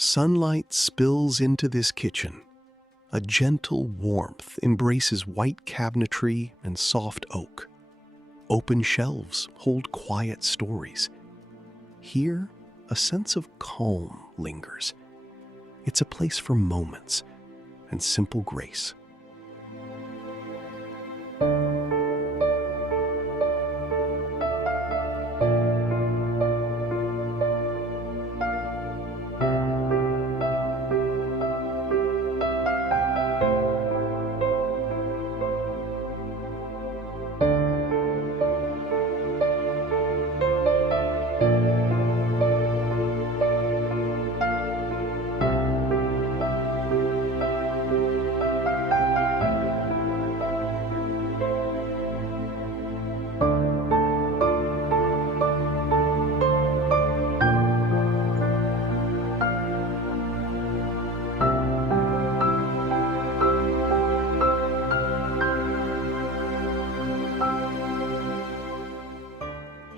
Sunlight spills into this kitchen. A gentle warmth embraces white cabinetry and soft oak. Open shelves hold quiet stories. Here, a sense of calm lingers. It's a place for moments and simple grace.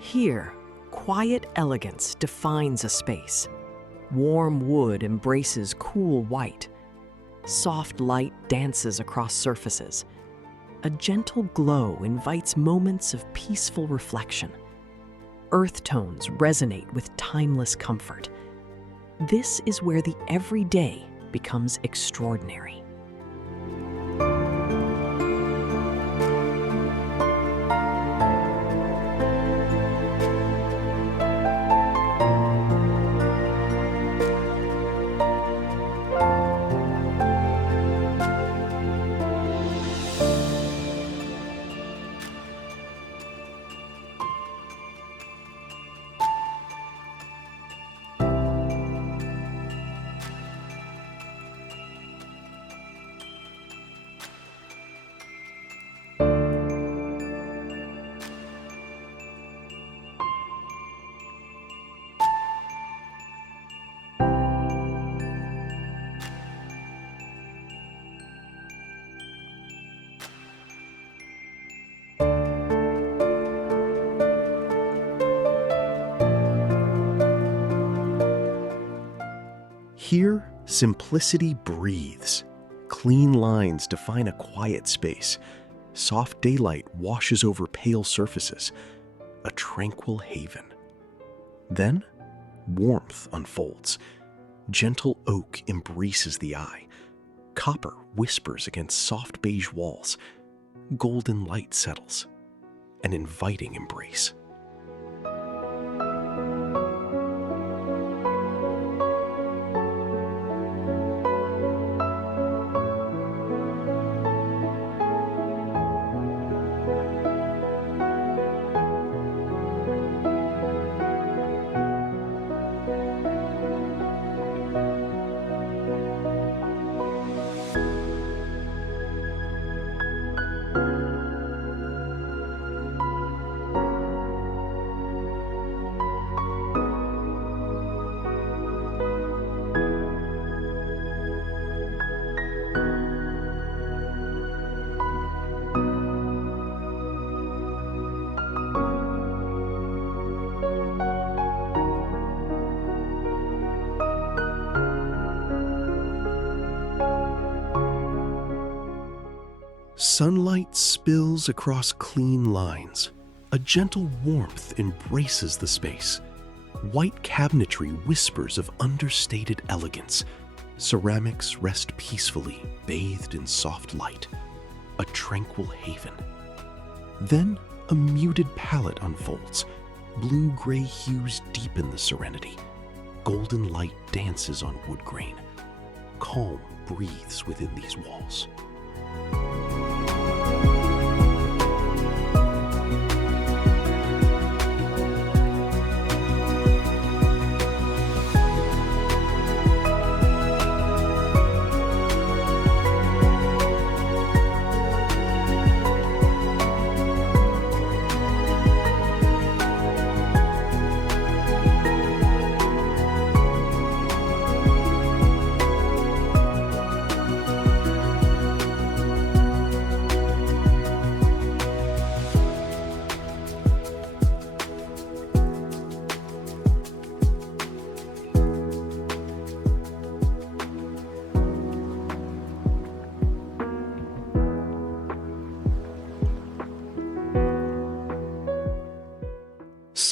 Here, quiet elegance defines a space. Warm wood embraces cool white. Soft light dances across surfaces. A gentle glow invites moments of peaceful reflection. Earth tones resonate with timeless comfort. This is where the everyday becomes extraordinary. Here, simplicity breathes. Clean lines define a quiet space. Soft daylight washes over pale surfaces. A tranquil haven. Then, warmth unfolds. Gentle oak embraces the eye. Copper whispers against soft beige walls. Golden light settles. An inviting embrace. Sunlight spills across clean lines. A gentle warmth embraces the space. White cabinetry whispers of understated elegance. Ceramics rest peacefully, bathed in soft light. A tranquil haven. Then a muted palette unfolds. Blue-gray hues deepen the serenity. Golden light dances on wood grain. Calm breathes within these walls.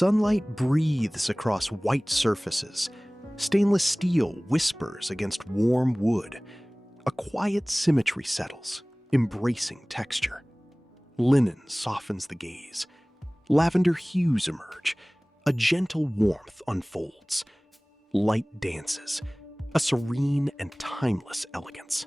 Sunlight breathes across white surfaces. Stainless steel whispers against warm wood. A quiet symmetry settles, embracing texture. Linen softens the gaze. Lavender hues emerge. A gentle warmth unfolds. Light dances, a serene and timeless elegance.